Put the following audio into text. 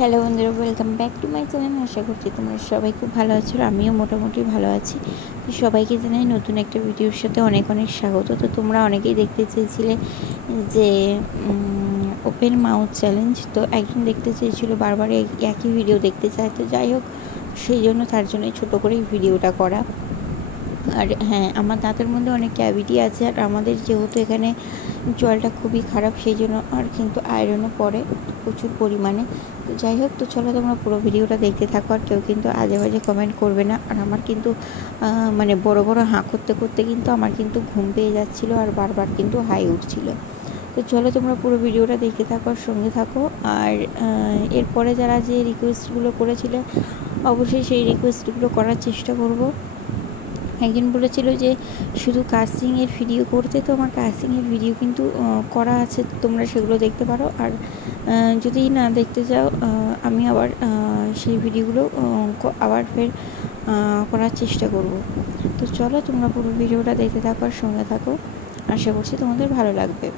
Hello বন্ধুরা, welcome back to my channel. আশা করছি তোমরা সবাই খুব ভালো আছো, আমিও মোটামুটি ভালো আছি। তো সবাইকে জানাই নতুন একটা ভিডিওর সাথে অনেক অনেক স্বাগত। তো তোমরা অনেকেই দেখতে চেয়েছিলে যে ওপেন মাউথ চ্যালেঞ্জ। তো একজন দেখতে চেয়েছিলো, বারবার একই ভিডিও দেখতে চায়। তো যাই হোক, সেই জন্য তার জন্যই ছোটো করেই ভিডিওটা করা। আর হ্যাঁ, আমার দাঁতের মধ্যে অনেক ক্যাভিটি আছে, আর আমাদের যেহেতু এখানে জলটা খুবই খারাপ, সেই জন্য আর কিন্তু আয়রনও পড়ে প্রচুর পরিমাণে। তো যাই হোক, তো চলো তোমরা পুরো ভিডিওটা দেখতে থাকো, আর কেউ কিন্তু আজে বাজে কমেন্ট করবে না। আর আমার কিন্তু মানে বড় বড় হাঁ করতে করতে কিন্তু আমার কিন্তু ঘুম পেয়ে যাচ্ছিলো, আর বারবার কিন্তু হাই উঠছিলো। তো চলো তোমরা পুরো ভিডিওটা দেখতে থাকো আর সঙ্গে থাকো। আর এরপরে যারা যে রিকোয়েস্টগুলো করেছিলে, অবশ্যই সেই রিকোয়েস্টগুলো করার চেষ্টা করব। একজন বলেছিল যে শুধু কাস্টিংয়ের ভিডিও করতে, তো আমার কাস্টিংয়ের ভিডিও কিন্তু করা আছে, তোমরা সেগুলো দেখতে পারো। আর যদি না দেখতে চাও, আমি আবার সেই ভিডিওগুলো আবার ফের করার চেষ্টা করব। তো চলো তোমরা পুরো ভিডিওটা দেখতে থাকো আর সঙ্গে থাকো, আশা করছি তোমাদের ভালো লাগবে।